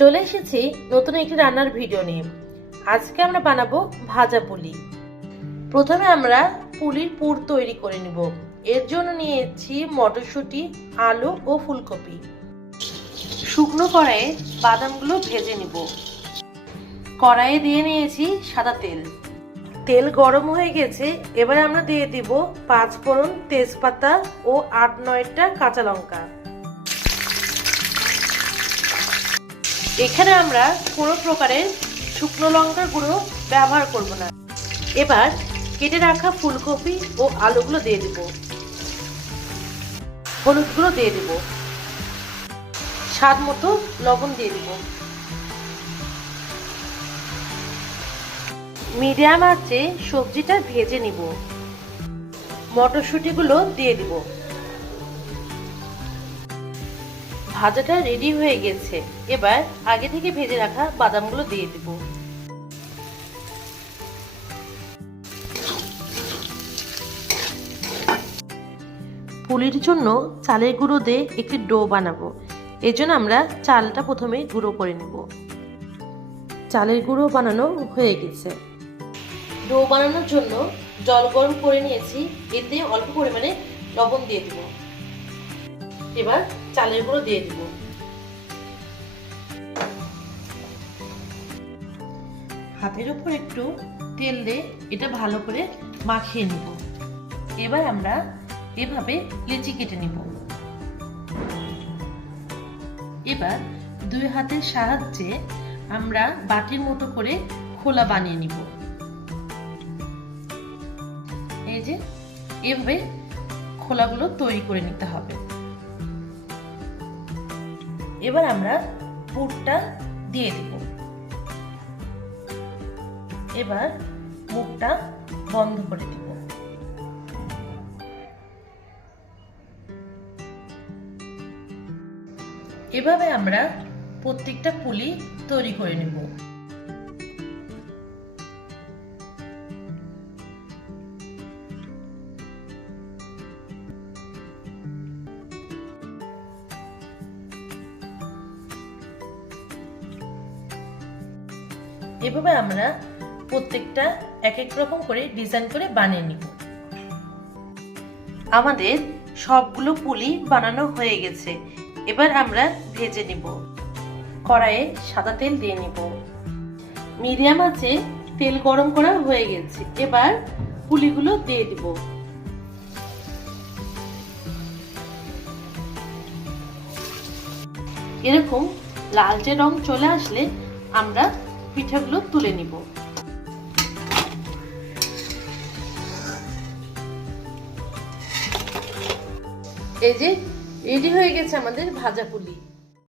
চলে এসেছি নতুন একটি রান্নার ভিডিও নিয়ে। আজকে আমরা বানাবো ভাজা পুলি। প্রথমে আমরা পুলির পুর তৈরি করে নিব। এর জন্য নিয়েছি মটরশুঁটি, আলু ও ফুলকপি। শুকনো কড়াইয়ে বাদামগুলো ভেজে নিব। কড়াইয়ে দিয়ে নিয়েছি সাদা তেল। তেল গরম হয়ে গেছে, এবার আমরা দিয়ে দিব পাঁচ ফোড়ন তেজপাতা ও আট নয়টা কাঁচা লঙ্কা। এখানে আমরা কোনো প্রকারের শুকনো লঙ্কার গুঁড়ো ব্যবহার করব না। এবার কেটে রাখা ফুলকপি ও আলুগুলো দিয়ে দেব। হলুদগুলো দিয়ে দেব। স্বাদ মতো লবণ দিয়ে দেব। মিডিয়াম আঁচে সবজিটা ভেজে নিব। মটরশুঁটিগুলো দিয়ে দিব। ভাজাটা রেডি হয়ে গেছে। এবার আগে থেকে ভেজে রাখা বাদামগুলো দিয়ে দিব। পুলির জন্য চালের গুঁড়ো দিয়ে একটি ডো বানাবো। এর জন্য আমরা চালটা প্রথমে গুঁড়ো করে নেব। চালের গুঁড়ো বানানো হয়ে গেছে। ডো বানানোর জন্য জল গরম করে নিয়েছি। এতে অল্প পরিমাণে লবণ দিয়ে দিব। এবার চালের গুঁড়ো দিয়ে দিব। হাতের উপর একটু তেল দিয়ে এটা ভালো করে মাখিয়ে নিব। এবার আমরা এভাবে লেচি কেটে নিব। এবার দুই হাতের সাহায্যে আমরা বাটির মতো করে খোলা বানিয়ে নিব। এই যে এভাবে খোলাগুলো তৈরি করে নিতে হবে। এবার আমরা পুরটা দিয়ে দেব। এবার মুখটা বন্ধ করে দিব। এভাবে আমরা প্রত্যেকটা পুলি তৈরি করে নেব। এভাবে আমরা প্রত্যেকটা এক এক রকম করে ডিজাইন করে বানিয়ে নিব। আমাদের সবগুলো পুলি বানানো হয়ে গেছে। এবার আমরা ভেজে নিব। কড়াইয়ে সাদা তেল দিয়ে নিব। মিডিয়াম আছে তেল গরম করা হয়ে গেছে। এবার পুলিগুলো দিয়ে দিব। এরকম লালচে রং চলে আসলে আমরা পিঠাগুলো তুলে নিব। এই যে রেডি হয়ে গেছে আমাদের ভাজা পুলি।